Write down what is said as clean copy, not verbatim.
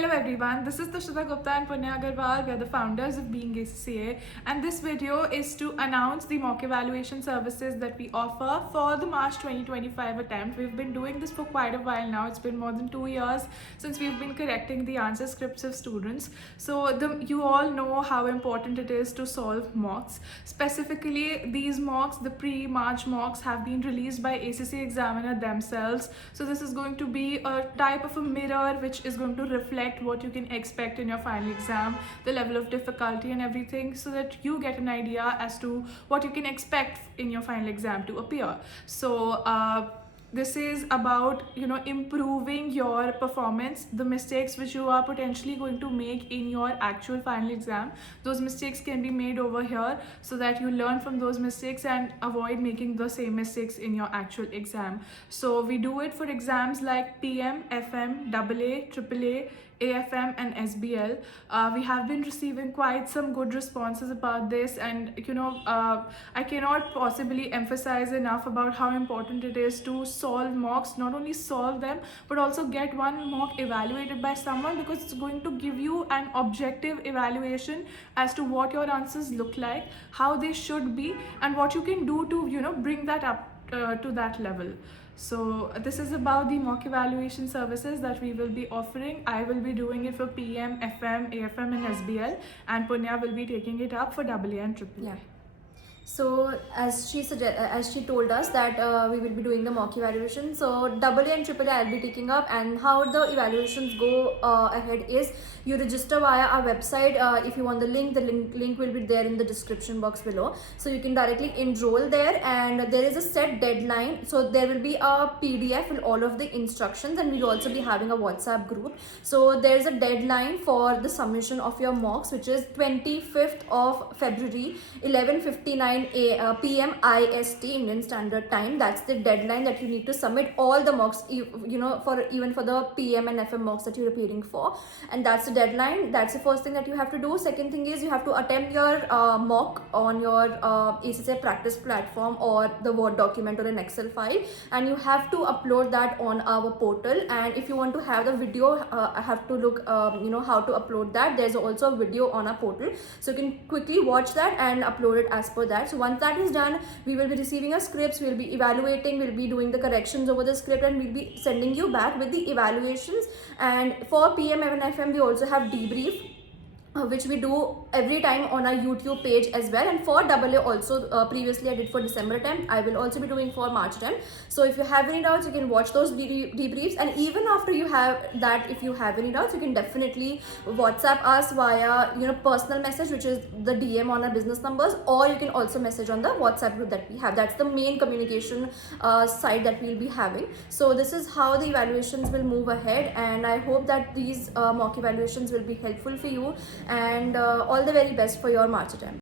Hello everyone, this is Tushita Gupta and Punya Agarwal. We are the founders of Being ACCA, and this video is to announce the mock evaluation services that we offer for the March 2025 attempt. We've been doing this for quite a while now. It's been more than 2 years since we've been correcting the answer scripts of students. So you all know how important it is to solve mocks. Specifically, these mocks, the pre-March mocks, have been released by ACCA examiner themselves. So this is going to be a type of a mirror which is going to reflect what you can expect in your final exam, the level of difficulty and everything, so that you get an idea as to what you can expect in your final exam to appear. So this is about improving your performance, the mistakes which you are potentially going to make in your actual final exam. Those mistakes can be made over here so that you learn from those mistakes and avoid making the same mistakes in your actual exam. So we do it for exams like PM, FM, AA, AAA, AFM and SBL. We have been receiving quite some good responses about this, and I cannot possibly emphasize enough about how important it is to solve mocks. Not only solve them, but also get one mock evaluated by someone, because it's going to give you an objective evaluation as to what your answers look like, how they should be, and what you can do to bring that up to that level. So this is about the mock evaluation services that we will be offering. I will be doing it for PM, FM, AFM and SBL, and Punya will be taking it up for AA and AAA. Yeah. So as she told us that we will be doing the mock evaluation. So AA and AAA I'll be taking up, and how the evaluations go ahead is you register via our website. If you want the link will be there in the description box below. So you can directly enroll there, and there is a set deadline. So there will be a PDF with all of the instructions, and we'll also be having a WhatsApp group. So there's a deadline for the submission of your mocks, which is 25th of February, 11:59 PM IST, Indian Standard Time. That's the deadline that you need to submit all the mocks, even for the PM and FM mocks that you're appearing for. And that's the deadline. That's the first thing that you have to do. Second thing is you have to attempt your mock on your ACCA practice platform or the Word document or an Excel file, and you have to upload that on our portal. And if you want to have the video, I have to look how to upload that. There's also a video on our portal, so you can quickly watch that and upload it as per that. So once that is done, we will be receiving a scripts, we'll be evaluating, we'll be doing the corrections over the script, and we'll be sending you back with the evaluations. And for PM and FM, we also have debrief, which we do every time on our YouTube page as well. And for AA also, previously I did for December attempt, I will also be doing for March attempt. So if you have any doubts, you can watch those debriefs, and even after you have that, if you have any doubts, you can definitely WhatsApp us via personal message, which is the DM on our business numbers, or you can also message on the WhatsApp group that we have. That's the main communication side that we'll be having. So this is how the evaluations will move ahead, and I hope that these mock evaluations will be helpful for you, and all the very best for your March attempt.